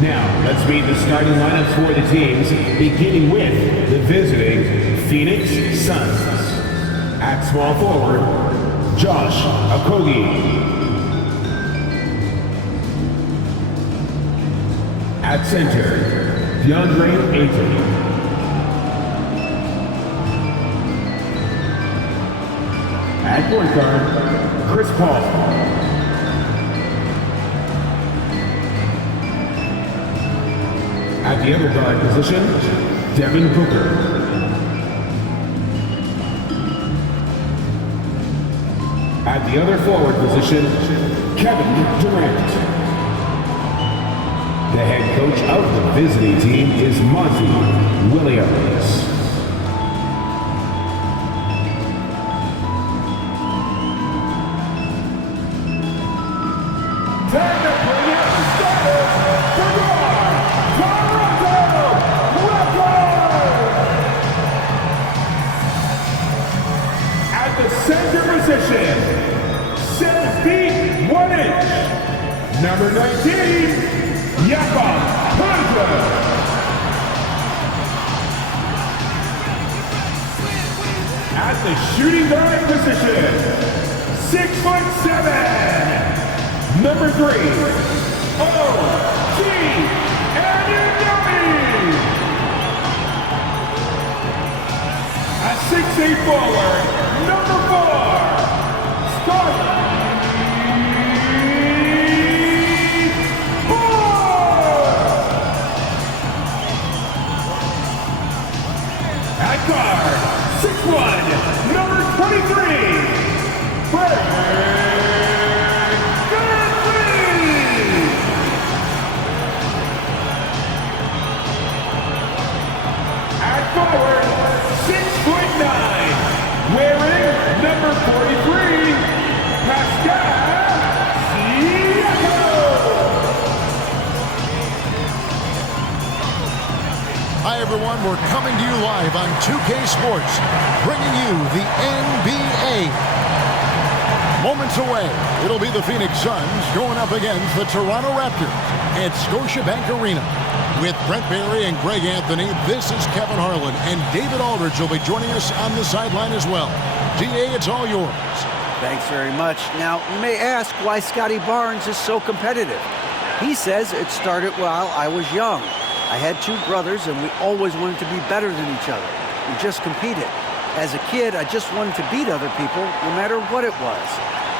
Now, let's meet the starting lineups for the teams, beginning with the visiting Phoenix Suns. At small forward, Josh Okogie. At center, DeAndre Ayton. At point guard, Chris Paul. At the other guard position, Devin Booker. At the other forward position, Kevin Durant. The head coach of the visiting team is Monty Williams. Time to bring out the starters for your Toronto Raptors! At the center position, 7 feet 1 inch, number 19, Jakob Poeltl. At the shooting guard position, 6'7", number 3, O.G. Anunoby. At 6'8" forward, number 4, Scott. At guard, 6'1", number 23, Fred Goodwin. At forward, 6'9", wearing number 43, Pascal Siakam. Hi everyone, we're coming to you live on 2K Sports, bringing you the NBA. Moments away, it'll be the Phoenix Suns going up against the Toronto Raptors at Scotiabank Arena. With Brent Barry and Greg Anthony, this is Kevin Harlan, and David Aldridge will be joining us on the sideline as well. DA, it's all yours. Thanks very much. Now, you may ask why Scotty Barnes is so competitive. He says it started while I was young. I had 2 brothers, and we always wanted to be better than each other. We just competed. As a kid, I just wanted to beat other people, no matter what it was.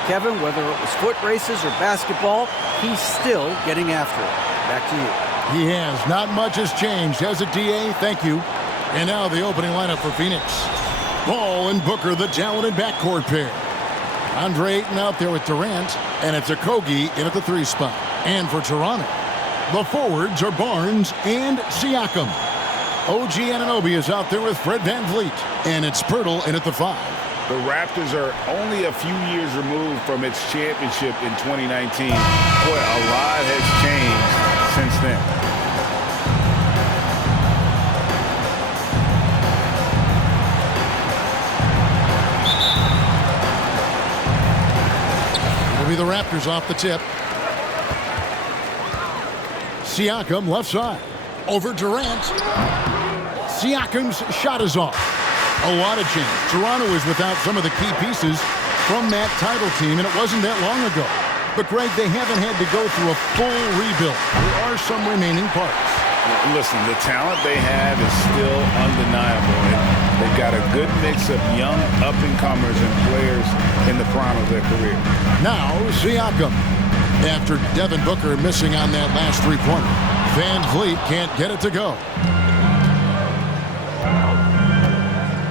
Kevin, whether it was foot races or basketball, he's still getting after it. Back to you. He has. Not much has changed, has it, DA? Thank you. And now the opening lineup for Phoenix. Ball and Booker, the talented backcourt pair. Andre Ayton out there with Durant, and it's Okogie in at the 3 spot. And for Toronto, the forwards are Barnes and Siakam. OG Anunoby is out there with Fred VanVleet, and it's Poeltl in at the 5. The Raptors are only a few years removed from its championship in 2019. Boy, a lot has changed since then. It'll be the Raptors off the tip. Siakam left side. Over Durant. Siakam's shot is off. A lot of change. Toronto is without some of the key pieces from that title team, and it wasn't that long ago. But, Greg, they haven't had to go through a full rebuild. There are some remaining parts. Listen, the talent they have is still undeniable. They've got a good mix of young up-and-comers and players in the prime of their career. Now, Siakam. After Devin Booker missing on that last 3-pointer, VanVleet can't get it to go.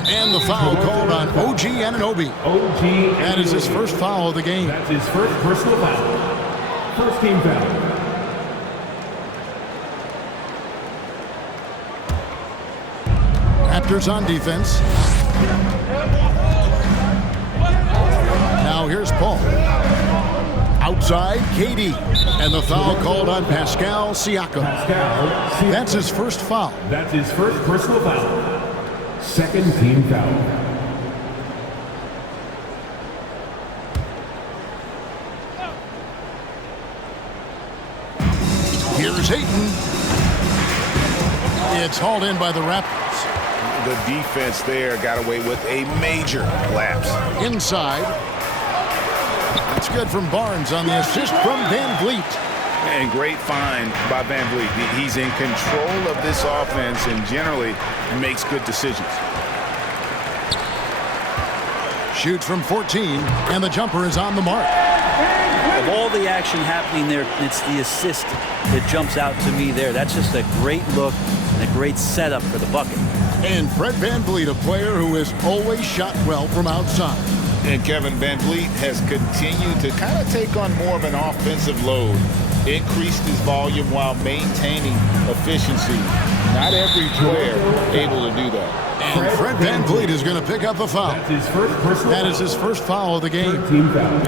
And the foul called on OG Anunoby. That is his first foul of the game. That's his first personal foul. First team foul. Raptors on defense. Now here's Paul. Outside, KD. And the foul called on Pascal Siakam. That's his first foul. That's his first personal foul. Second team foul. Here's Ayton. It's hauled in by the Raptors. The defense there got away with a major lapse. Inside. It's good from Barnes on the assist from Van Vliet. And great find by Van Vliet. He's in control of this offense and generally makes good decisions. Shoots from 14, and the jumper is on the mark. Of all the action happening there, it's the assist that jumps out to me there. That's just a great look and a great setup for the bucket. And Fred Van Vliet, a player who has always shot well from outside. And Kevin Van Vliet has continued to kind of take on more of an offensive load. Increased his volume while maintaining efficiency. Not every player able to do that. And Fred Van Vliet is going to pick up a foul. That is his first foul of the game.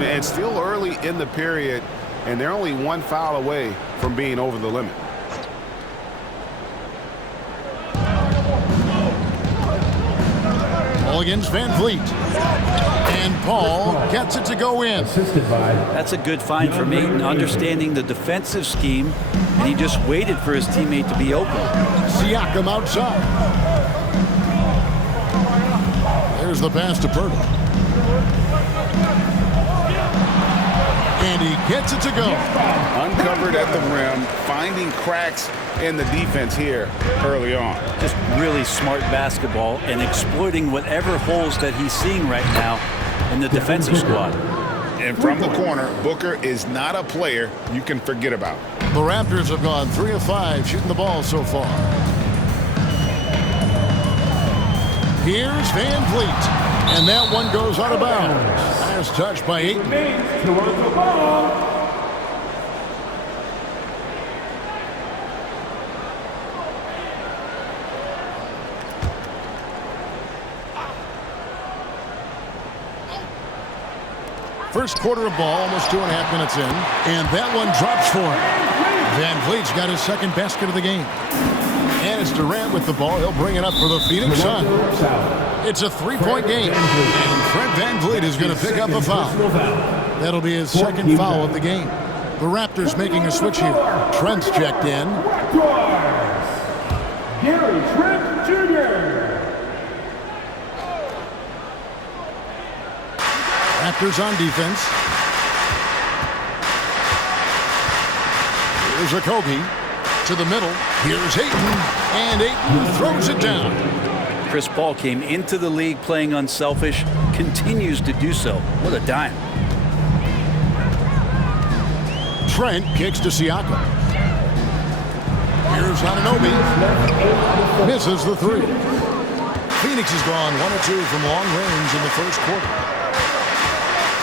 And still early in the period, and they're only one foul away from being over the limit. Ball against Van Vliet. And Paul gets it to go in. That's a good find for Ayton, understanding the defensive scheme, and he just waited for his teammate to be open. Siakam outside. There's the pass to Purtle. And he gets it to go. Uncovered at the rim, finding cracks in the defense here early on. Just really smart basketball and exploiting whatever holes that he's seeing right now in the defensive squad. And from the corner, Booker is not a player you can forget about. The Raptors have gone 3 of 5 shooting the ball so far. Here's Van Vliet. And that one goes out of bounds. Nice touch by Ayton. First quarter of ball, almost 2.5 minutes in. And that one drops for him. Van Vliet's got his second basket of the game. And it's Durant with the ball. He'll bring it up for the Phoenix Suns. It's a 3-point game. And Fred Van Vliet is going to pick up a foul. That'll be his second foul of the game. The Raptors making a switch here. Trent's checked in. Gary Trent Jr. Raptors on defense. Here's Okogie to the middle. Here's Ayton, and Ayton throws it down. Chris Paul came into the league playing unselfish, continues to do so. What a dime. Trent kicks to Siakam. Here's Anunoby. Misses the three. Phoenix has gone 1 of 2 from long range in the first quarter.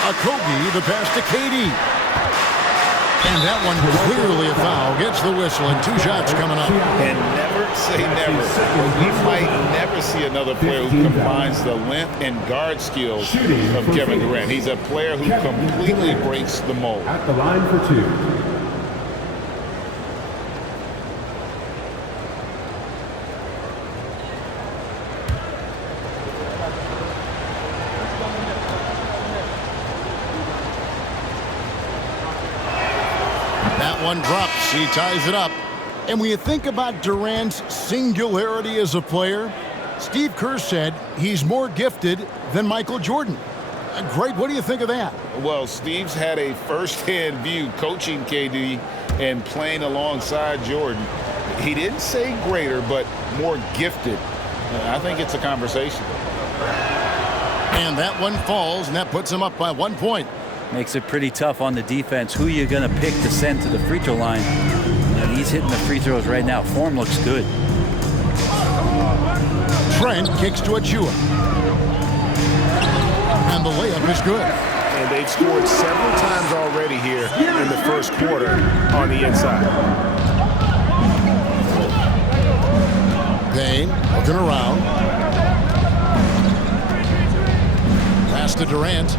Okogie, the pass to KD. And that one clearly a foul. Gets the whistle, and 2 shots coming up. And never say never. We might never see another player who combines the length and guard skills of Kevin Durant. He's a player who completely breaks the mold. At the line for 2. One drops. He ties it up. And when you think about Durant's singularity as a player, Steve Kerr said he's more gifted than Michael Jordan. Greg, what do you think of that? Well, Steve's had a first-hand view coaching KD and playing alongside Jordan. He didn't say greater, but more gifted. I think it's a conversation. And that one falls, and that puts him up by 1 point. Makes it pretty tough on the defense. Who are you going to pick to send to the free throw line? And he's hitting the free throws right now. Form looks good. Trent kicks to Achua. And the layup is good. And they've scored several times already here in the first quarter on the inside. Payne looking around. Pass to Durant.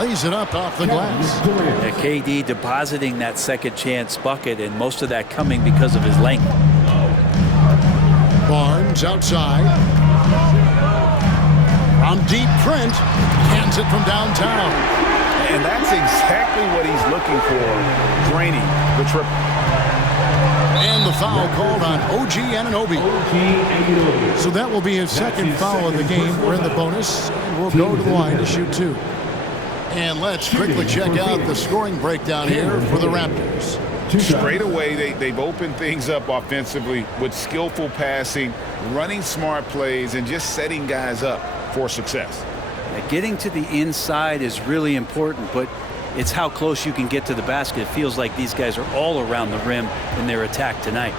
Lays it up off the glass. KD depositing that second chance bucket, and most of that coming because of his length. Barnes outside. From deep, Trent cans it from downtown. And that's exactly what he's looking for, draining the triple. And the foul called on OG Anunoby. So that will be his second foul of the game. We're in the bonus, and we'll go to the line to shoot 2. And let's quickly check out the scoring breakdown here for the Raptors. Straight away, they've opened things up offensively with skillful passing, running smart plays, and just setting guys up for success. Getting to the inside is really important, but it's how close you can get to the basket. It feels like these guys are all around the rim in their attack tonight.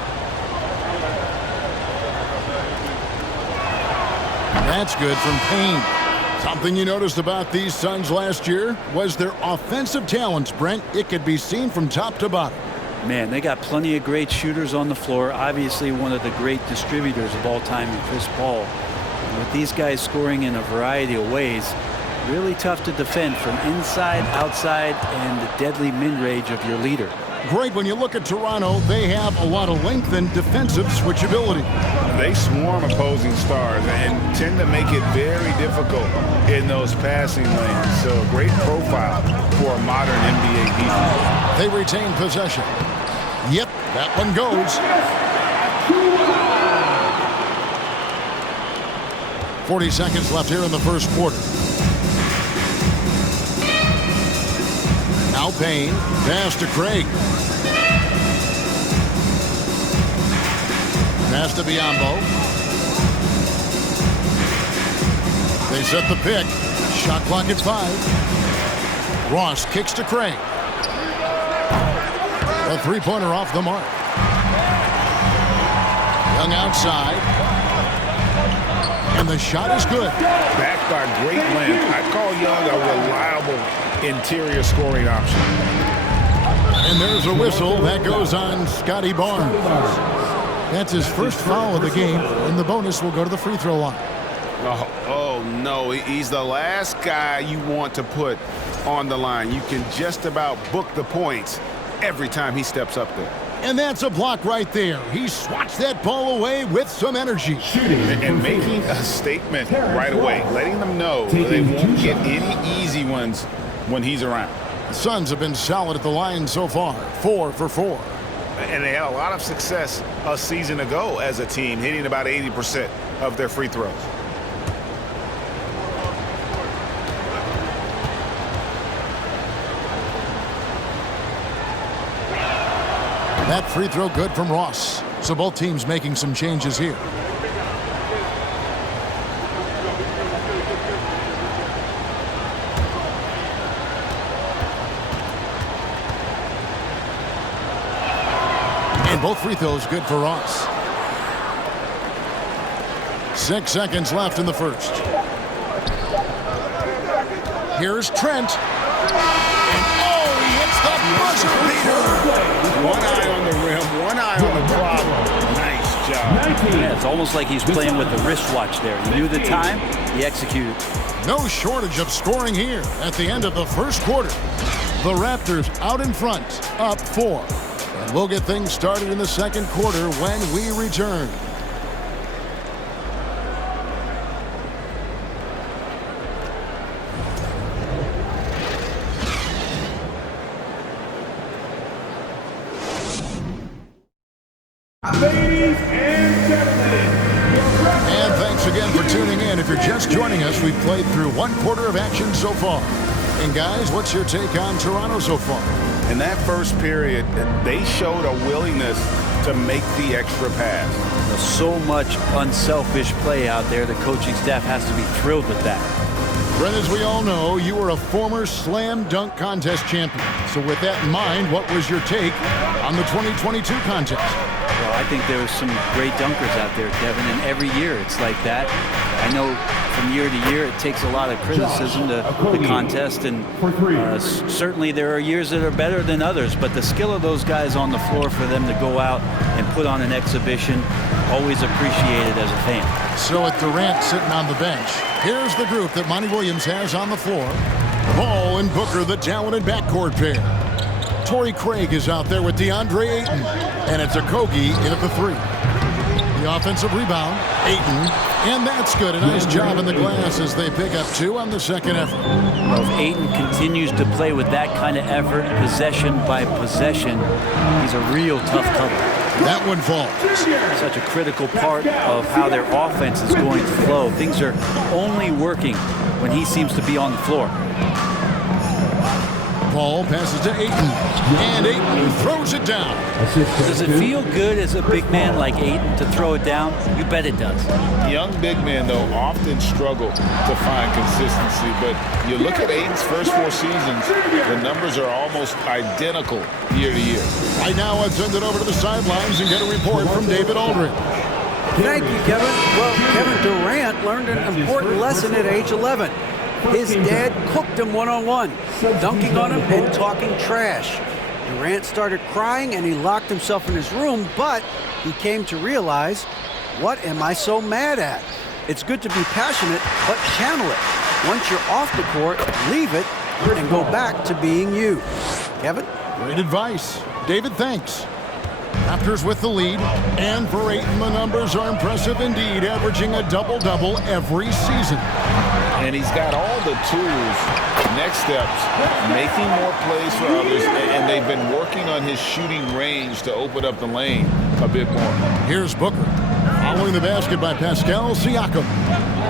That's good from Payne. Something you noticed about these Suns last year was their offensive talents, Brent. It could be seen from top to bottom. Man, they got plenty of great shooters on the floor. Obviously, one of the great distributors of all time in Chris Paul. And with these guys scoring in a variety of ways, really tough to defend from inside, outside, and the deadly mid-range of your leader. Great. When you look at Toronto, they have a lot of length and defensive switchability. They swarm opposing stars and tend to make it very difficult in those passing lanes. So a great profile for a modern NBA defense. They retain possession. Yep, that one goes. 40 seconds left here in the first quarter. Now Payne, pass to Craig. Pass to Biyombo. They set the pick. Shot clock at 5. Ross kicks to Craig. A three-pointer off the mark. Young outside. And the shot is good. Backed by great length. I call Young a reliable interior scoring option. And there's a whistle that goes on Scotty Barnes. That's his first foul of the game, and the bonus will go to the free throw line. Oh, no, he's the last guy you want to put on the line. You can just about book the points every time he steps up there. And that's a block right there. He swats that ball away with some energy. And making a statement right away, letting them know they won't get any easy ones when he's around. The Suns have been solid at the line so far, 4 for 4. And they had a lot of success a season ago as a team, hitting about 80% of their free throws. That free throw good from Ross. So both teams making some changes here. And both free throws good for Ross. 6 seconds left in the first. Here's Trent. And oh, he hits the buzzer beater. One eye on the rim, one eye on the problem. Nice job. Yeah, it's almost like he's playing with the wristwatch there. He knew the time, he executed. No shortage of scoring here at the end of the first quarter. The Raptors out in front, up 4. And we'll get things started in the second quarter when we return. Ladies and gentlemen, And thanks again for tuning in. If you're just joining us, we've played through one quarter of action so far. And guys, what's your take on Toronto so far? In that first period, they showed a willingness to make the extra pass. There's so much unselfish play out there. The coaching staff has to be thrilled with that. Brent, as we all know, you were a former slam dunk contest champion. So with that in mind, what was your take on the 2022 contest? Well, I think there's some great dunkers out there, Kevin, and every year it's like that. I know from year to year it takes a lot of criticism to the contest, and certainly there are years that are better than others, but the skill of those guys on the floor for them to go out and put on an exhibition, always appreciated as a fan. So with Durant sitting on the bench, here's the group that Monty Williams has on the floor. Ball and Booker, the talented backcourt pair. Torrey Craig is out there with DeAndre Ayton, and it's Okogie in at the 3. The offensive rebound, Ayton, and that's good. A nice job in the glass as they pick up 2 on the second effort. Well, if Ayton continues to play with that kind of effort, possession by possession, he's a real tough cover. That one falls. Such a critical part of how their offense is going to flow. Things are only working when he seems to be on the floor. Paul passes to Ayton, and Ayton throws it down. Does it feel good as a big man like Ayton to throw it down? You bet it does. Young big men, though, often struggle to find consistency, but you look at Ayton's first 4 seasons, the numbers are almost identical year to year. Right now, let's send it over to the sidelines and get a report from David Aldridge. Thank you, Kevin. Well, Kevin Durant learned an important lesson at age 11. His dad cooked him one-on-one, dunking on him and talking trash. Durant started crying and he locked himself in his room, but he came to realize, what am I so mad at? It's good to be passionate, but channel it. Once you're off the court, leave it and go back to being you. Kevin? Great advice. David, thanks. Raptors with the lead, and for Ayton, the numbers are impressive indeed, averaging a double-double every season. And he's got all the tools, next steps, making more plays for others, and they've been working on his shooting range to open up the lane a bit more. Here's Booker, following the basket by Pascal Siakam.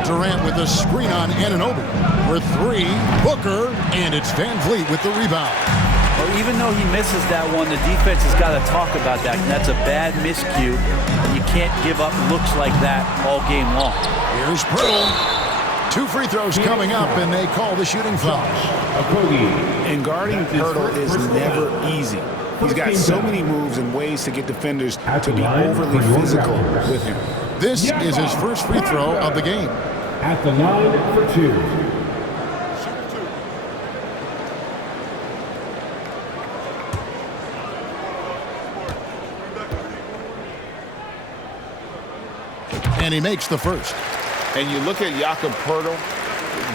Durant with a screen on Anunoby. For 3, Booker, and it's Van Vliet with the rebound. Well, even though he misses that one, the defense has got to talk about that. That's a bad miscue. You can't give up looks like that all game long. Here's Pirtle. 2 free throws coming up, and they call the shooting foul. And guarding Pirtle is never easy. He's got so many moves and ways to get defenders to be overly physical with him. This is his first free throw of the game. At the line for 2. And he makes the first. And you look at Jakob Poeltl,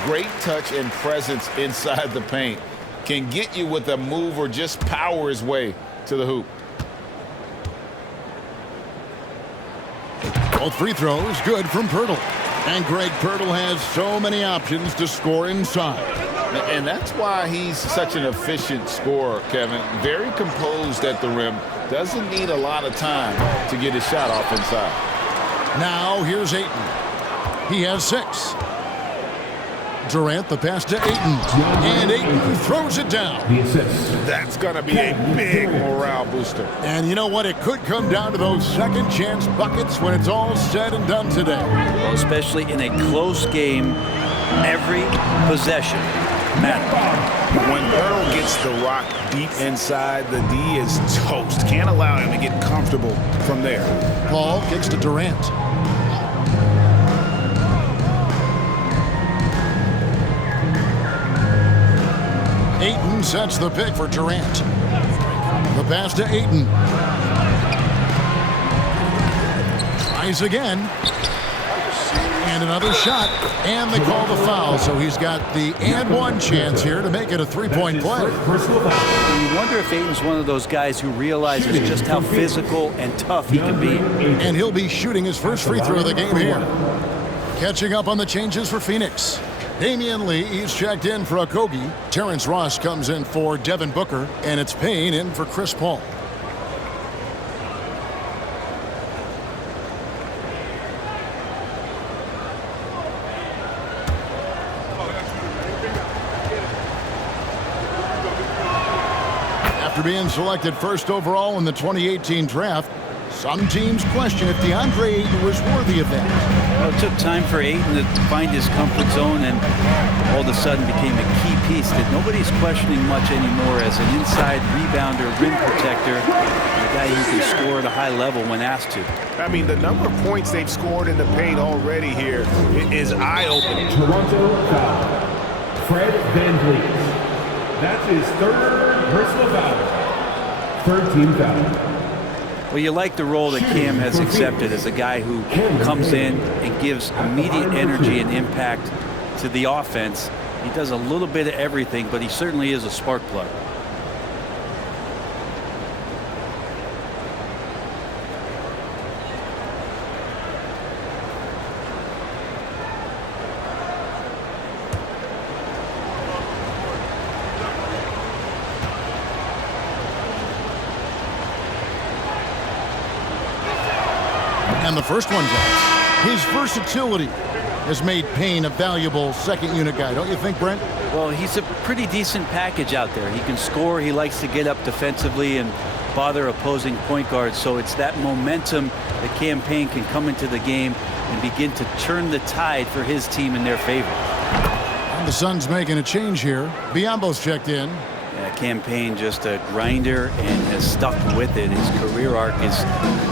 great touch and presence inside the paint. Can get you with a move or just power his way to the hoop. Both free throws good from Poeltl. And Greg Poeltl has so many options to score inside. And that's why he's such an efficient scorer, Kevin. Very composed at the rim. Doesn't need a lot of time to get his shot off inside. Now here's Ayton. He has 6. Durant the pass to Ayton. And Ayton throws it down. The assist. That's going to be a big morale booster. And you know what? It could come down to those second chance buckets when it's all said and done today. Well, especially in a close game, every possession matters. When Poeltl gets the rock deep inside, the D is toast. Can't allow him to get comfortable from there. Paul kicks to Durant. Ayton sets the pick for Durant. The pass to Ayton. Tries again. And another shot. And they call the foul. So he's got the and one chance here to make it a 3-point play. You wonder if Ayton's one of those guys who realizes just how physical and tough he can be. And he'll be shooting his first free throw of the game here. Catching up on the changes for Phoenix. Damian Lee, he's checked in for Okogie. Terrence Ross comes in for Devin Booker. And it's Payne in for Chris Paul. After being selected first overall in the 2018 draft, some teams question if DeAndre Ayton was worthy of that. Well, it took time for Ayton to find his comfort zone and all of a sudden became a key piece that nobody's questioning much anymore as an inside rebounder, rim protector, a guy who can score at a high level when asked to. I mean, the number of points they've scored in the paint already here is eye-opening. Toronto foul. Fred VanVleet. That's his 3rd personal foul. 3rd team foul. Well, you like the role that Cam has accepted as a guy who comes in and gives immediate energy and impact to the offense. He does a little bit of everything, but he certainly is a spark plug. And the first one goes. His versatility has made Payne a valuable second unit guy, don't you think, Brent? Well, he's a pretty decent package out there. He can score. He likes to get up defensively and bother opposing point guards. So it's that momentum that Cam Payne can come into the game and begin to turn the tide for his team in their favor. And the Suns making a change here. Biombo's checked in. Yeah, Cam Payne just a grinder and has stuck with it. His career arc is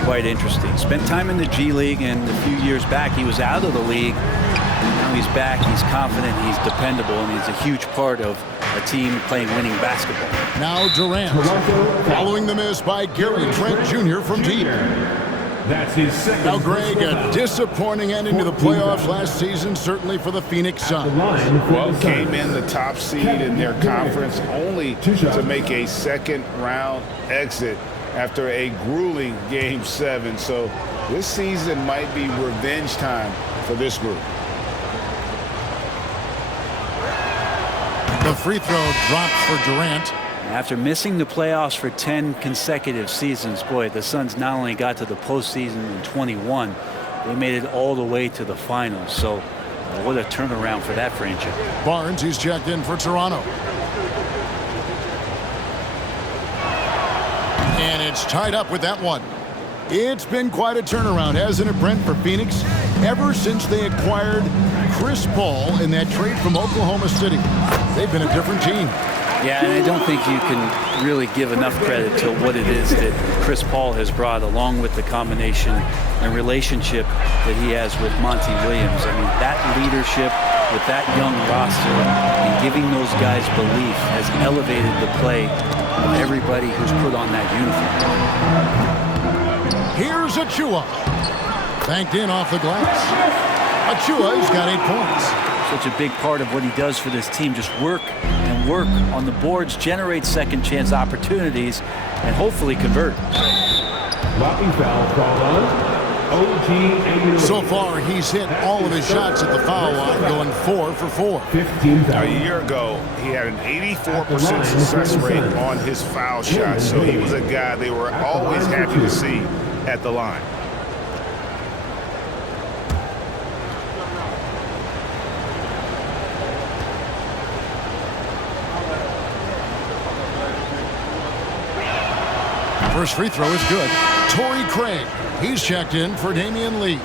quite interesting. Spent time in the G League, and a few years back he was out of the league. Now he's back, he's confident, he's dependable, and he's a huge part of a team playing winning basketball. Now Durant, following the miss by Gary Trent Jr. from deep. That's his second. Now, Greg, a disappointing ending to the playoffs last season, certainly for the Phoenix Suns. Well, came in the top seed in their conference only to make a second-round exit after a grueling Game 7. So this season might be revenge time for this group. The free throw drops for Durant. After missing the playoffs for 10 consecutive seasons, boy, the Suns not only got to the postseason in 21, they made it all the way to the finals. So what a turnaround for that franchise. Barnes, he's checked in for Toronto. And it's tied up with that one. It's been quite a turnaround, hasn't it, Brent, for Phoenix? Ever since they acquired Chris Paul in that trade from Oklahoma City, they've been a different team. Yeah, and I don't think you can really give enough credit to what it is that Chris Paul has brought, along with the combination and relationship that he has with Monty Williams. I mean, that leadership with that young roster and giving those guys belief has elevated the play of everybody who's put on that uniform. Here's Achua. Banked in off the glass. Achua's got 8 points. Such a big part of what he does for this team, just work and work on the boards, generate second chance opportunities, and hopefully convert. Blocking foul called on OG. So far, he's hit all of his shots at the foul line, going 4 for 4. 15 A year ago, he had an 84% success rate on his foul shots, so he was a guy they were always happy to see at the line. First free throw is good. Torrey Craig, he's checked in for Damian Lee.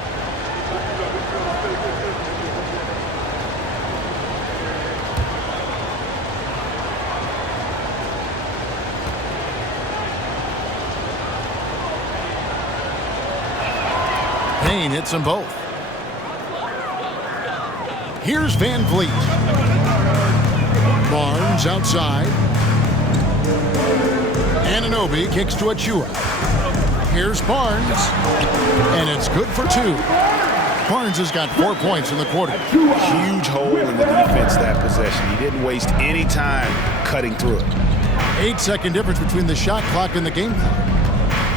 Payne hits them both. Here's Van Vliet. Barnes outside. Anunoby kicks to Achua. Here's Barnes. And it's good for 2. Barnes has got 4 points in the quarter. Huge hole in the defense that possession. He didn't waste any time cutting through it. 8-second difference between the shot clock and the game clock.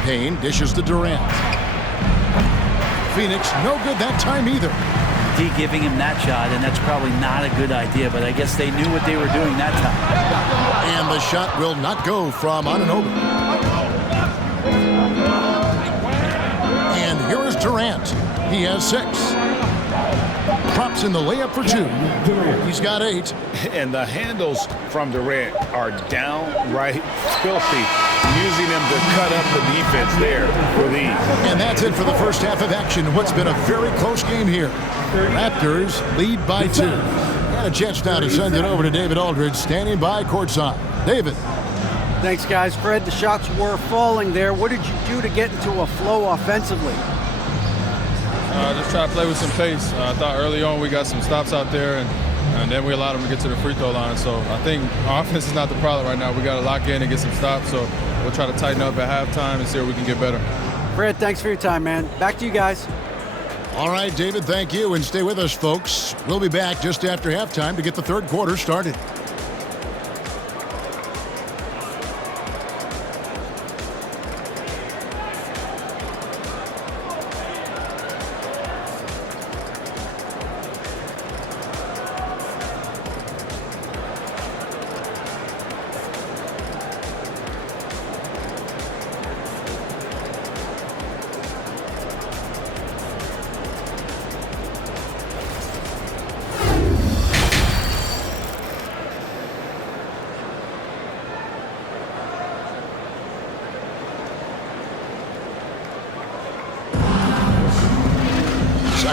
Payne dishes to Durant. Phoenix no good that time either. D giving him that shot, and that's probably not a good idea, but I guess they knew what they were doing that time. And the shot will not go from Anunoby. And here is Durant. He has 6. Drops in the layup for 2. He's got 8. And the handles from Durant are downright filthy, using him to cut up the defense there with ease. And that's it for the first half of action. What's been a very close game here. Raptors lead by 2. And a chance now to send it over to David Aldridge, standing by courtside. David. Thanks, guys. Fred, the shots were falling there. What did you do to get into a flow offensively? Just try to play with some pace. I thought early on we got some stops out there, and then we allowed them to get to the free throw line. So I think our offense is not the problem right now. We got to lock in and get some stops. So we'll try to tighten up at halftime and see if we can get better. Fred, thanks for your time, man. Back to you guys. All right, David, thank you. And stay with us, folks. We'll be back just after halftime to get the third quarter started.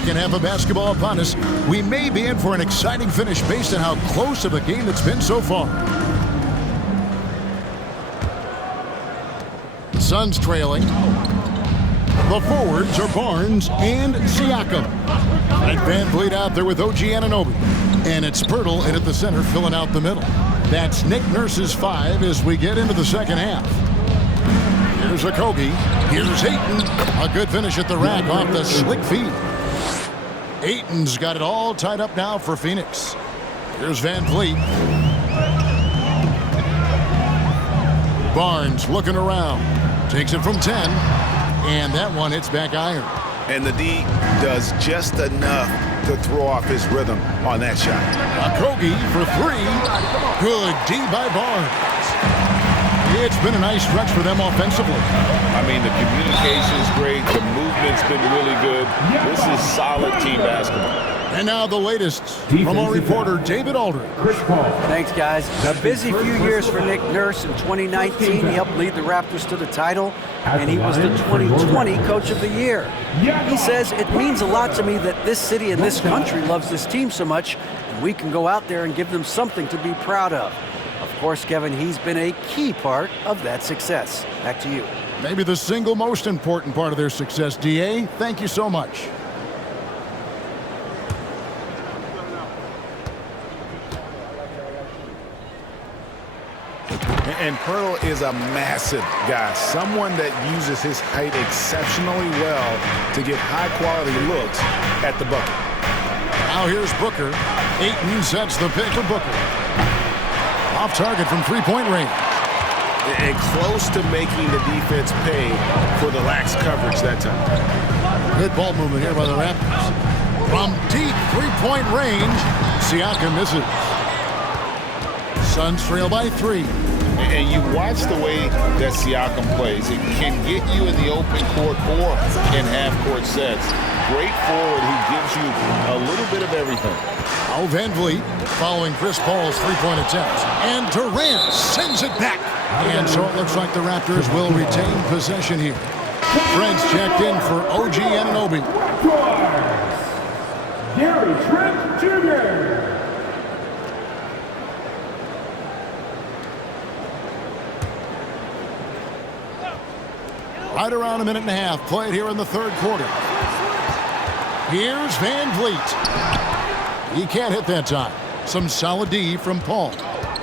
Second half of basketball upon us. We may be in for an exciting finish based on how close of a game it's been so far. Suns trailing. The forwards are Barnes and Siakam. And Van Vliet out there with OG Anunoby. And it's Pirtle in at the center, filling out the middle. That's Nick Nurse's 5 as we get into the second half. Here's Okogie. Here's Ayton. A good finish at the rack off the slick feed. Ayton's got it all tied up now for Phoenix. Here's Van Vliet. Barnes looking around. Takes it from 10. And that one hits back iron. And the D does just enough to throw off his rhythm on that shot. Okogie for 3. Good D by Barnes. It's been a nice stretch for them offensively. I mean, the communication's great. The movement's been really good. This is solid team basketball. And now the latest from our reporter, David Aldridge. Thanks, guys. A busy few years for Nick Nurse. In 2019, he helped lead the Raptors to the title, and he was the 2020 Coach of the Year. He says, it means a lot to me that this city and this country loves this team so much, and we can go out there and give them something to be proud of. Of course, Kevin, he's been a key part of that success. Back to you. Maybe the single most important part of their success, D.A. Thank you so much. And Pirtle is a massive guy, someone that uses his height exceptionally well to get high-quality looks at the bucket. Now here's Booker. Ayton sets the pick for Booker. Off target from three-point range. And close to making the defense pay for the lax coverage that time. Good ball movement here by the Raptors. From deep three-point range, Siakam misses. Suns trail by 3. And you watch the way that Siakam plays. It can get you in the open court or in half-court sets. Great forward who gives you a little bit of everything. Now Van Vliet following Chris Paul's three-point attempt. And Durant sends it back. And so it looks like the Raptors will retain possession here. Trent's checked in for OG Anunoby. Gary Trent Jr. Right around a minute and a half played here in the third quarter. Here's Van Vliet. He can't hit that time. Some solid D from Paul.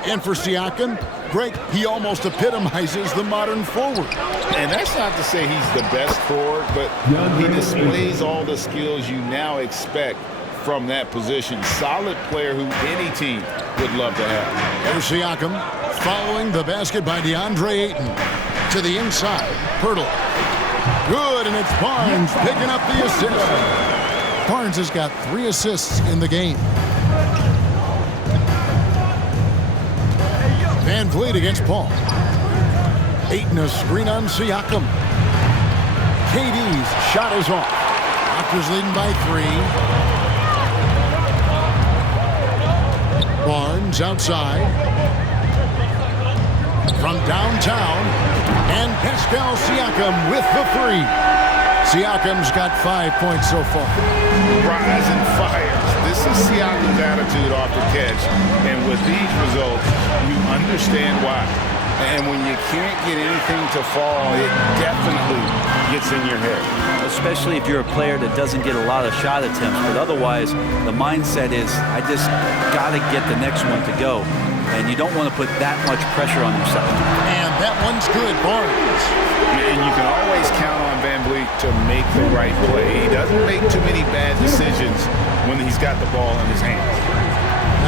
And for Siakam, Greg, he almost epitomizes the modern forward. And that's not to say he's the best forward, but he displays all the skills you now expect from that position. Solid player who any team would love to have. Here's Siakam following the basket by DeAndre Ayton. To the inside, Pirtle. Good, and it's Barnes picking up the assist. Barnes has got 3 assists in the game. Van Vliet against Paul. Ayton a screen on Siakam. KD's shot is off. Raptors leading by 3. Barnes outside. From downtown, and Pascal Siakam with the 3. Siakam's got 5 points so far. Rising fires. This is Siakam's attitude off the catch. And with these results, you understand why. And when you can't get anything to fall, it definitely gets in your head. Especially if you're a player that doesn't get a lot of shot attempts. But otherwise, the mindset is, I just got to get the next one to go. And you don't want to put that much pressure on yourself. And that one's good, Barnes. And you can always count on Van Vliet to make the right play. He doesn't make too many bad decisions when he's got the ball in his hands.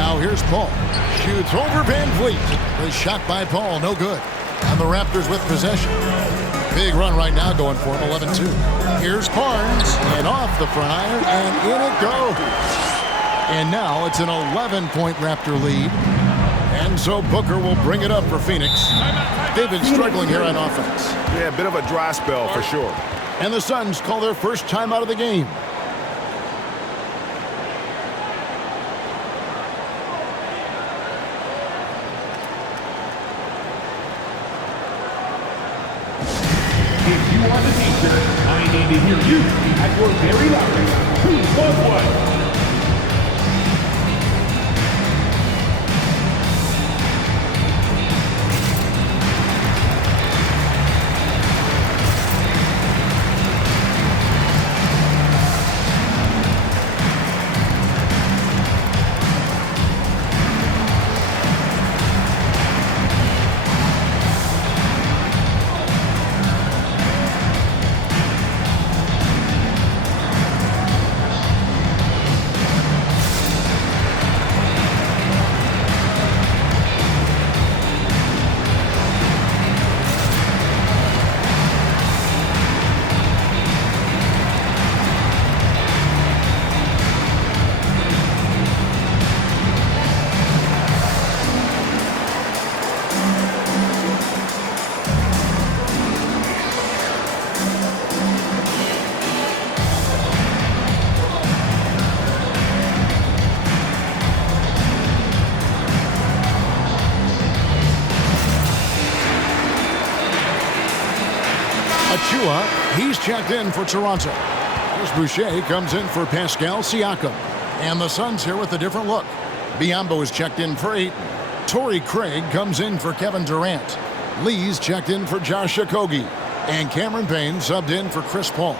Now here's Paul. Shoots over Van Vliet. The shot by Paul, no good. And the Raptors with possession. Big run right now going for him, 11-2. Here's Barnes, and off the front iron, and in it goes. And now it's an 11-point Raptor lead. And so Booker will bring it up for Phoenix. They've been struggling here on offense. Yeah, a bit of a dry spell for sure. And the Suns call their first time out of the game. If you are the teacher, I need to hear you at your very loudest. Who was what? He's checked in for Toronto. Here's Boucher, comes in for Pascal Siakam. And the Suns here with a different look. Biyombo is checked in for Ayton. Torrey Craig comes in for Kevin Durant. Lee's checked in for Josh Okogie. And Cameron Payne subbed in for Chris Paul.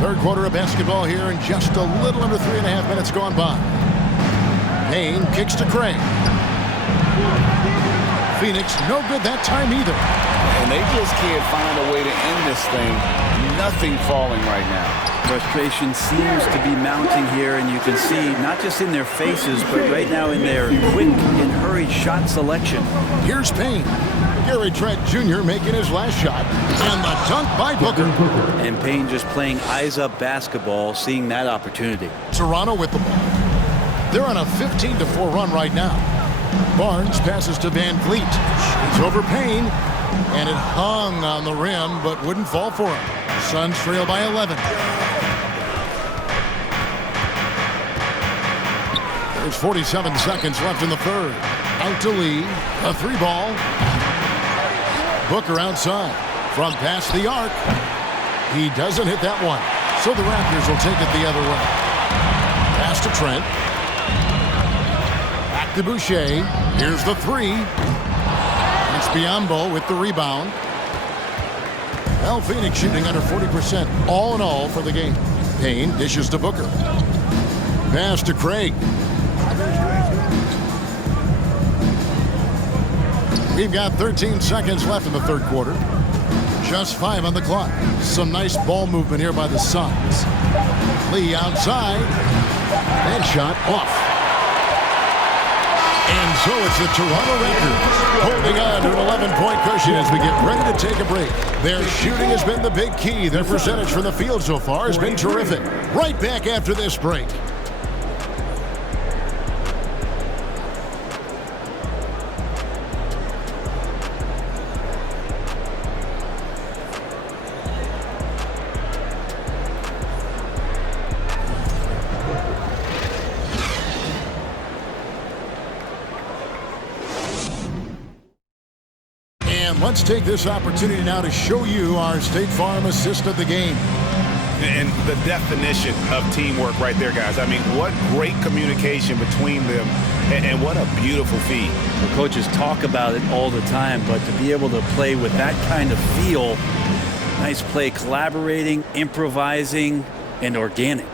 Third quarter of basketball here, and just a little under 3.5 minutes gone by. Payne kicks to Craig. Phoenix no good that time either. And they just can't find a way to end this thing. Nothing falling right now. Frustration seems to be mounting here, and you can see not just in their faces, but right now in their quick and hurried shot selection. Here's Payne. Gary Trent Jr. making his last shot, and the dunk by Booker. And Payne just playing eyes-up basketball, seeing that opportunity. Toronto with the ball. They're on a 15-4 run right now. Barnes passes to Van Vliet. It's over Payne, and it hung on the rim, but wouldn't fall for him. Suns trail by 11. There's 47 seconds left in the third. Out to Lee, a three ball. Booker outside from past the arc. He doesn't hit that one, so the Raptors will take it the other way. Pass to Trent. Back to Boucher. Here's the three. It's Biyombo with the rebound. Well, Phoenix shooting under 40% all in all for the game. Payne dishes to Booker. Pass to Craig. We've got 13 seconds left in the third quarter. Just 5 on the clock. Some nice ball movement here by the Suns. Lee outside. And shot off. And so it's the Toronto Raptors holding on to an 11-point cushion as we get ready to take a break. Their shooting has been the big key. Their percentage from the field so far has been terrific. Right back after this break. Let's take this opportunity now to show you our State Farm assist of the game. And the definition of teamwork right there, guys. I mean, what great communication between them, and what a beautiful feed. The coaches talk about it all the time, but to be able to play with that kind of feel, nice play, collaborating, improvising, and organic.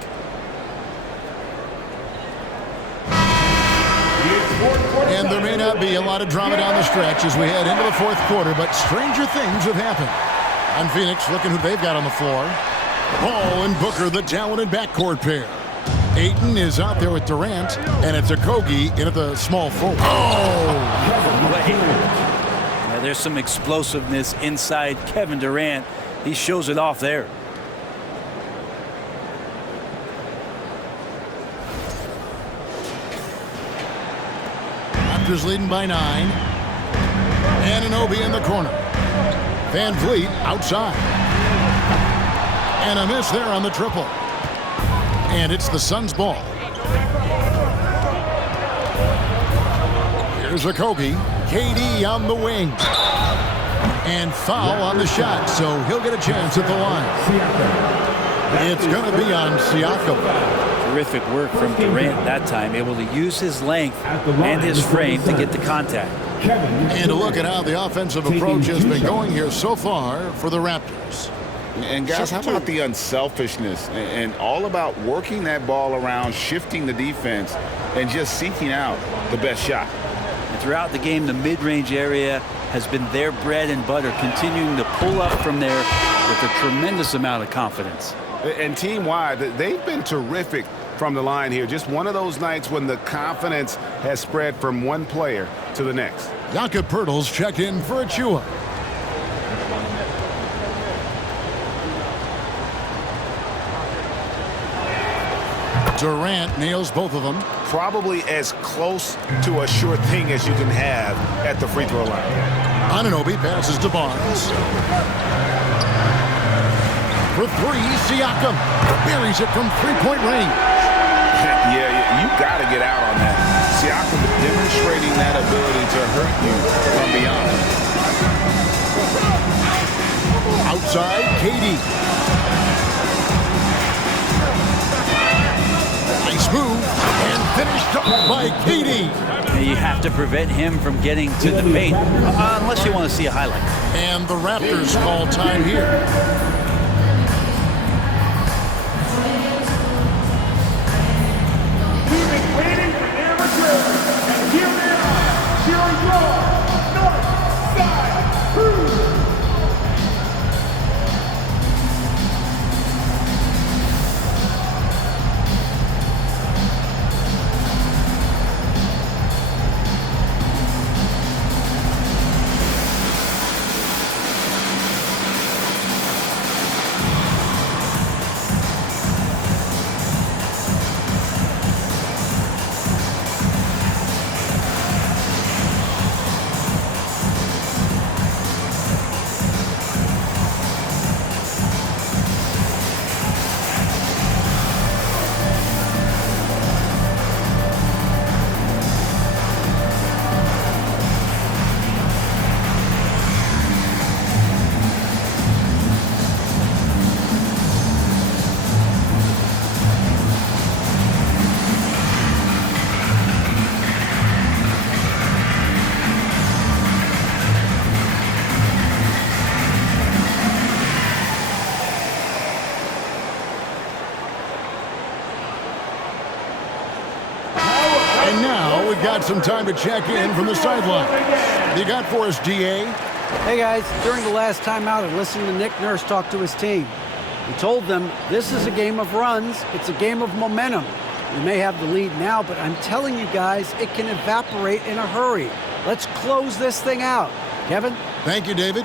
And there may not be a lot of drama down the stretch as we head into the fourth quarter, but stranger things have happened. And Phoenix looking who they've got on the floor. Paul and Booker, the talented backcourt pair. Ayton is out there with Durant, and it's Okogie in at the small forward. Now there's some explosiveness inside Kevin Durant. He shows it off there. Raptors leading by 9. Anunoby in the corner. Van Vliet outside. And a miss there on the triple. And it's the Suns' ball. Here's Okogie. KD on the wing. And foul on the shot, so he'll get a chance at the line. It's going to be on Siakam. Terrific work from Durant that time, able to use his length and his frame to get the contact. And a look at how the offensive approach has been going here so far for the Raptors. And guys, how about the unselfishness and all about working that ball around, shifting the defense, and just seeking out the best shot. And throughout the game, the mid-range area has been their bread and butter, continuing to pull up from there with a tremendous amount of confidence. And team-wide, they've been terrific from the line here. Just one of those nights when the confidence has spread from one player to the next. Jakob Poeltl's checked in for Achua. Durant nails both of them. Probably as close to a sure thing as you can have at the free throw line. Anunoby passes to Barnes. For three, Siakam buries it from three-point range. Yeah, you got to get out on that. Siakam demonstrating that ability to hurt you from beyond. Outside, KD. Nice move, and finished up by KD. You have to prevent him from getting to the paint, unless you want to see a highlight. And the Raptors call time here. And now we've got some time to check in from the sideline. You got for us, DA? Hey, guys. During the last timeout, I listened to Nick Nurse talk to his team. He told them this is a game of runs. It's a game of momentum. We may have the lead now, but I'm telling you guys, it can evaporate in a hurry. Let's close this thing out. Kevin? Thank you, David.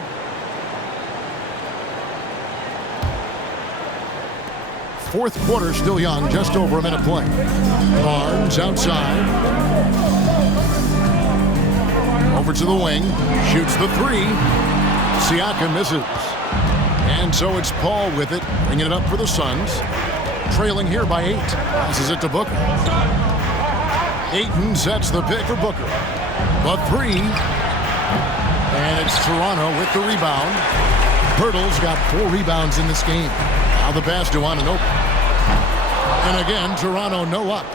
Fourth quarter still young, just over a minute play. Barnes outside. Over to the wing. Shoots the three. Siakam misses. And so it's Paul with it, bringing it up for the Suns. Trailing here by 8. Passes it to Booker. Ayton sets the pick for Booker. The three. And it's Toronto with the rebound. Poeltl's got 4 rebounds in this game. Now the pass to Anunoby. And again, Toronto no up.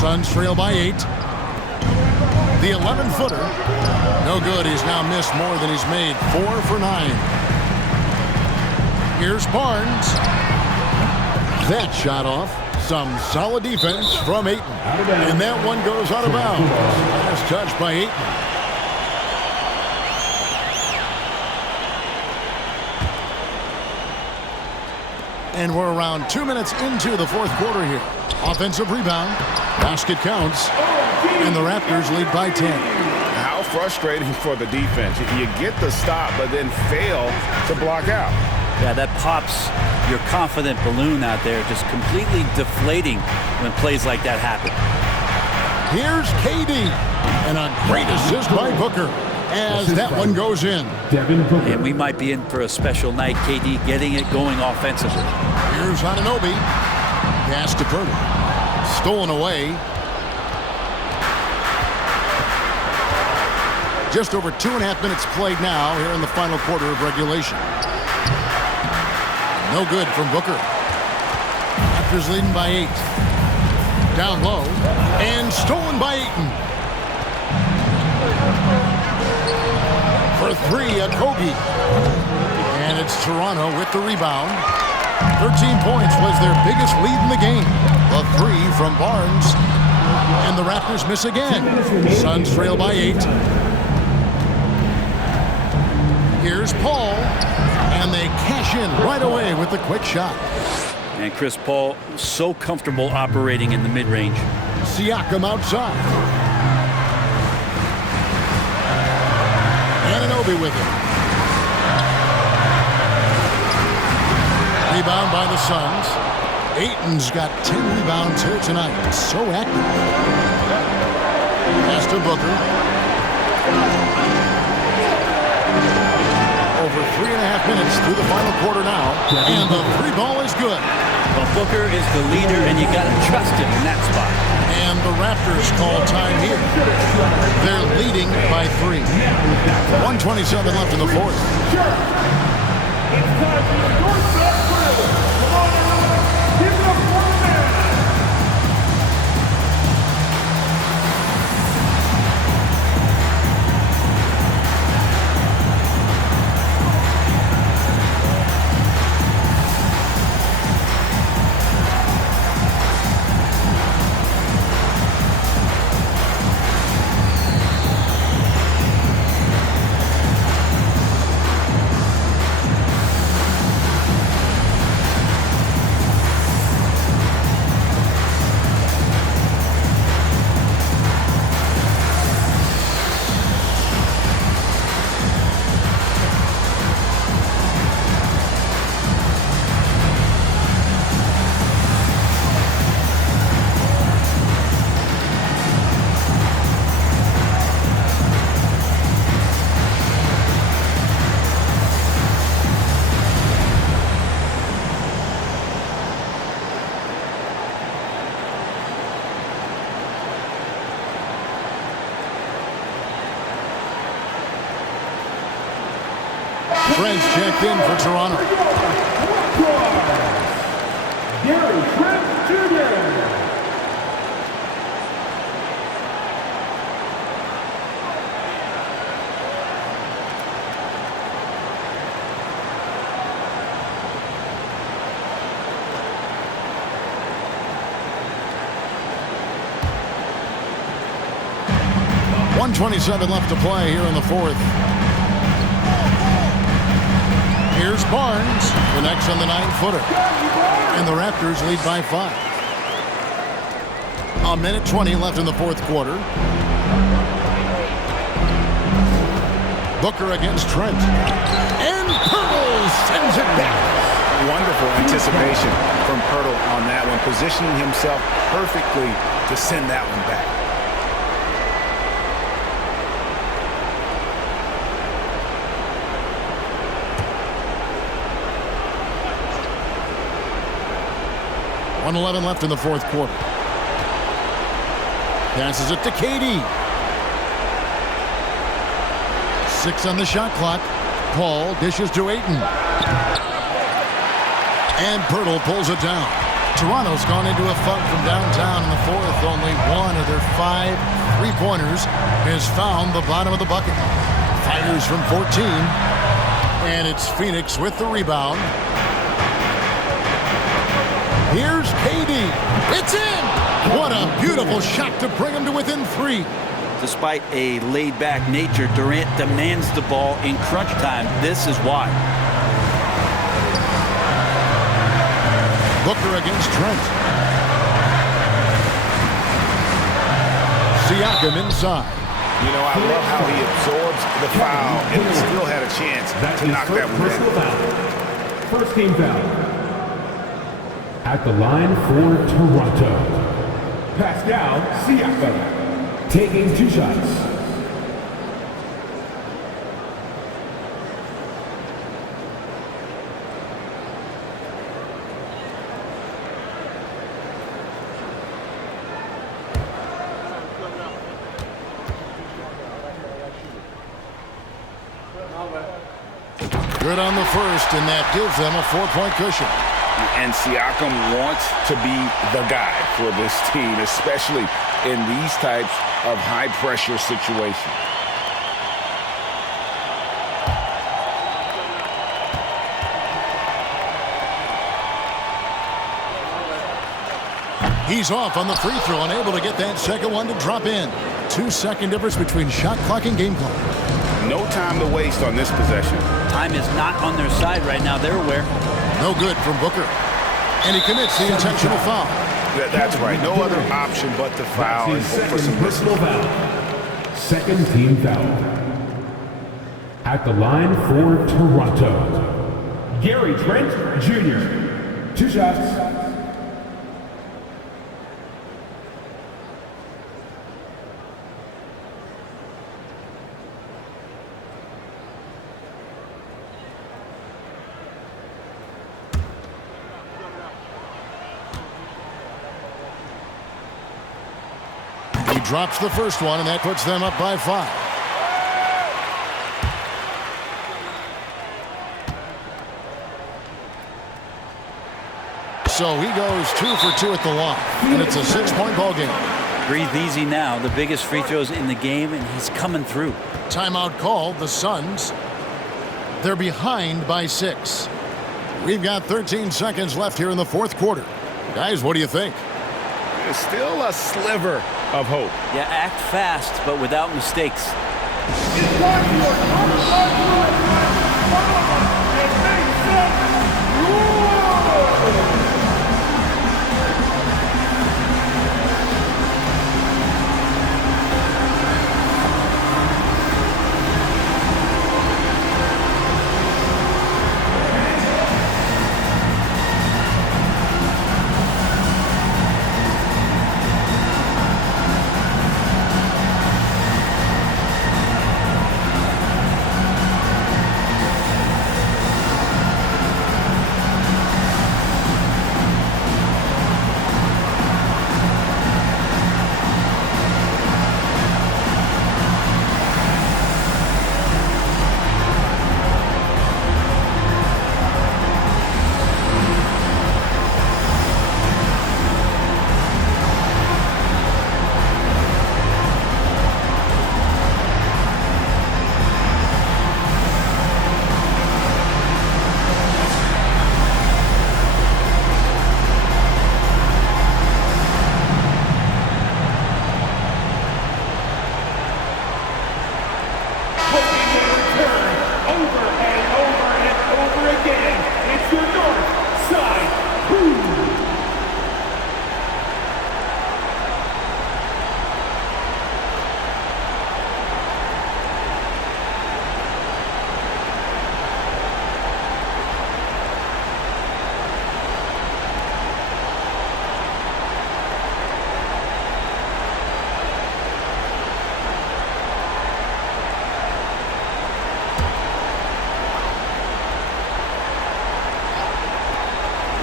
Suns trail by 8. The 11-footer. No good. He's now missed more than he's made. 4 for 9. Here's Barnes. That shot off. Some solid defense from Ayton. And that one goes out of bounds. Last touch by Ayton. And we're around 2 minutes into the fourth quarter here. Offensive rebound. Basket counts. And the Raptors lead by 10. How frustrating for the defense. You get the stop, but then fail to block out. Yeah, that pops your confident balloon out there, just completely deflating when plays like that happen. Here's KD. And a great assist by Booker. as that one goes in. And we might be in for a special night, KD, getting it going offensively. Here's Anunoby. Pass to Purtle. Stolen away. Just over 2.5 minutes played now here in the final quarter of regulation. No good from Booker. Raptors leading by 8. Down low. And stolen by Ayton. For 3, Okogie. And it's Toronto with the rebound. 13 points was their biggest lead in the game. A 3 from Barnes. And the Raptors miss again. Suns trail by 8. Here's Paul. And they cash in right away with the quick shot. And Chris Paul so comfortable operating in the mid-range. Siakam outside. Anunoby with it. Rebound by the Suns. Ayton's got 10 rebounds here tonight. So active. Pass to Booker. Over 3.5 minutes through the final quarter now. And the 3 ball is good. Well, Booker is the leader, and you got to trust him in that spot. And the Raptors call time here. They're leading by 3. 1:27 left in the fourth. It's time for your doorstep drill. Come on, everyone. Give it up for the man. Trent's checked in for Toronto. Gary Trent Jr. .127 left to play here in the fourth. Here's Barnes, connects on the 9-footer. And the Raptors lead by 5. 1:20 left in the fourth quarter. Booker against Trent. And Purtle sends it back. Wonderful anticipation from Purtle on that one, positioning himself perfectly to send that one back. .111 left in the fourth quarter. Passes it to KD. 6 on the shot clock. Paul dishes to Ayton. And Purtle pulls it down. Toronto's gone into a funk from downtown in the fourth. Only 1 of their 5 3-pointers has found the bottom of the bucket. Fires from 14. And it's Phoenix with the rebound. Here's KD. It's in! What a beautiful shot to bring him to within 3. Despite a laid-back nature, Durant demands the ball in crunch time. This is why. Booker against Trent. Siakam inside. You know, I love how he absorbs the foul and still had a chance to knock that one down. First team foul. At the line for Toronto, Pascal Siakam taking 2 shots. Good on the first, and that gives them a 4-point cushion. And Siakam wants to be the guy for this team, especially in these types of high-pressure situations. He's off on the free throw, unable to get that second one to drop in. 2-second difference between shot clock and game clock. No time to waste on this possession. Time is not on their side right now. They're aware. No good from Booker. And he commits the intentional foul. That's right. No other option but to foul and hope for some personal foul. Second team foul. At the line for Toronto, Gary Trent Jr. 2 shots. Drops the first one, and that puts them up by 5. So he goes 2 for 2 at the line, and it's a 6-point ball game. Breathe easy now. The biggest free throws in the game, and he's coming through. Timeout called. The Suns, they're behind by 6. We've got 13 seconds left here in the fourth quarter. Guys, what do you think? There's still a sliver of hope. Yeah, act fast, but without mistakes.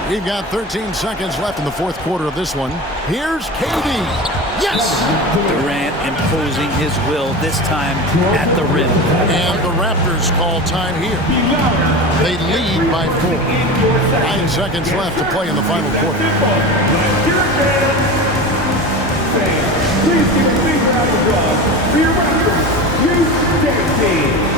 We've got 13 seconds left in the fourth quarter of this one. Here's KD. Yes! Durant imposing his will, this time at the rim. And the Raptors call time here. They lead by 4. 9 seconds left to play in the final quarter. Please give a big round of applause for your Raptors Youth Team.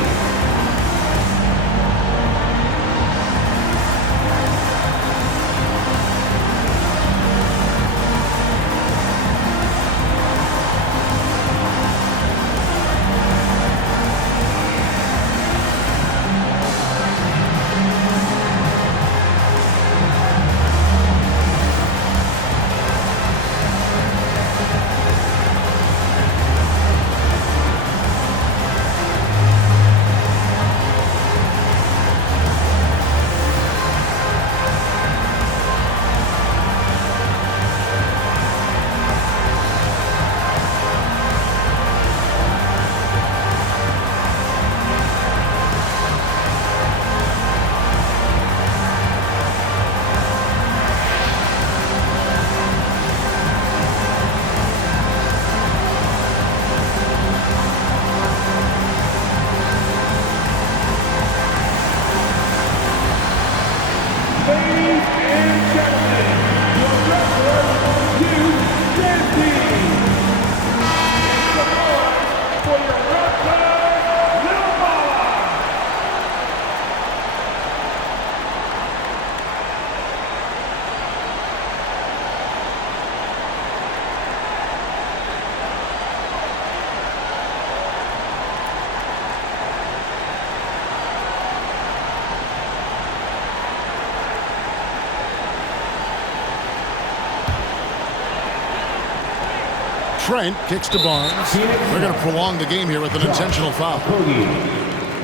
Trent kicks to Barnes. They're going to prolong the game here with an intentional foul.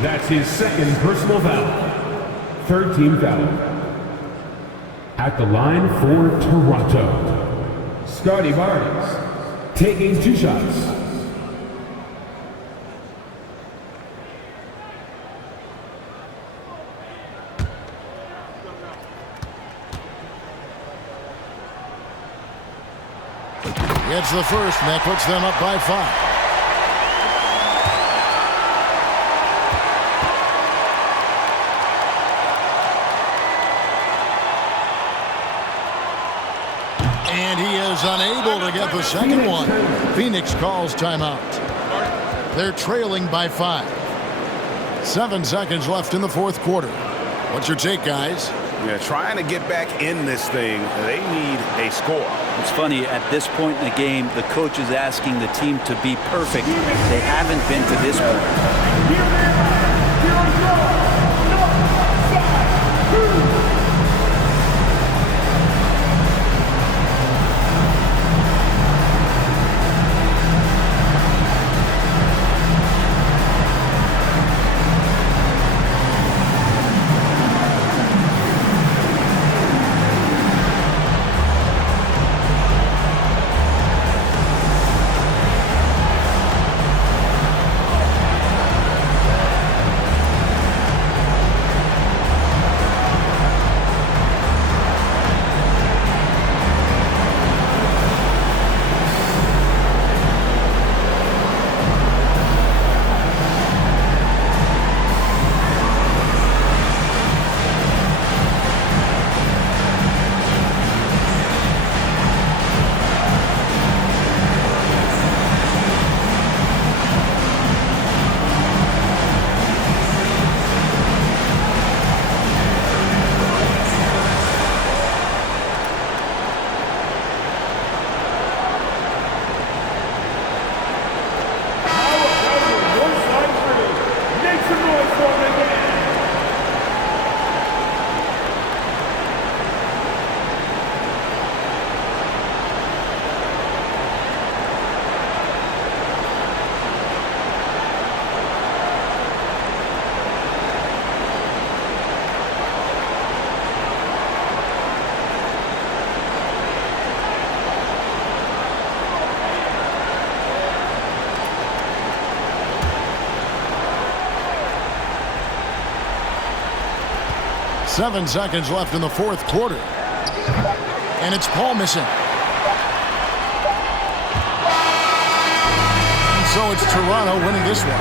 That's his second personal foul. Third team foul. At the line for Toronto, Scotty Barnes taking 2 shots. Gets the first, and that puts them up by 5. And he is unable to get the second one. Phoenix calls timeout. They're trailing by 5. 7 seconds left in the fourth quarter. What's your take, guys? Yeah, trying to get back in this thing, they need a score. It's funny, at this point in the game, the coach is asking the team to be perfect. They haven't been to this point. Seven seconds left in the fourth quarter. And it's Paul missing. And so it's Toronto winning this one.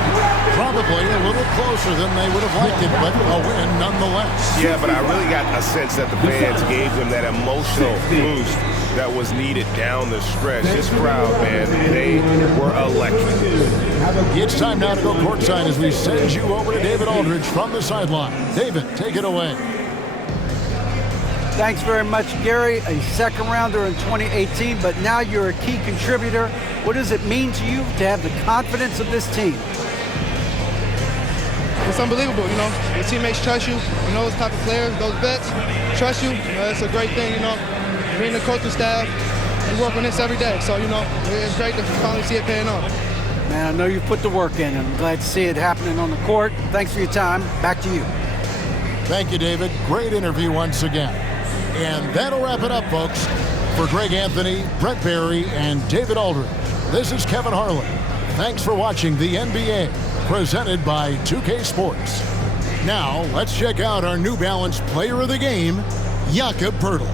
Probably a little closer than they would have liked it, but a win nonetheless. Yeah, but I really got a sense that the fans gave them that emotional boost that was needed down the stretch. This crowd, man, they were electric. It's time now to go courtside as we send you over to David Aldridge from the sideline. David, take it away. Thanks very much, Gary. A second rounder in 2018, but now you're a key contributor. What does it mean to you to have the confidence of this team? It's unbelievable, you know. Your teammates trust you. You know, those type of players, those vets, trust you. It's a great thing, you know. Being the coaching staff, we work on this every day. So, you know, it's great to finally see it paying off. Man, I know you've put the work in, and I'm glad to see it happening on the court. Thanks for your time. Back to you. Thank you, David. Great interview once again. And that'll wrap it up, folks. For Greg Anthony, Brett Barry, and David Aldridge, this is Kevin Harlan. Thanks for watching the NBA, presented by 2K Sports. Now, let's check out our New Balance Player of the Game, Jakob Poeltl.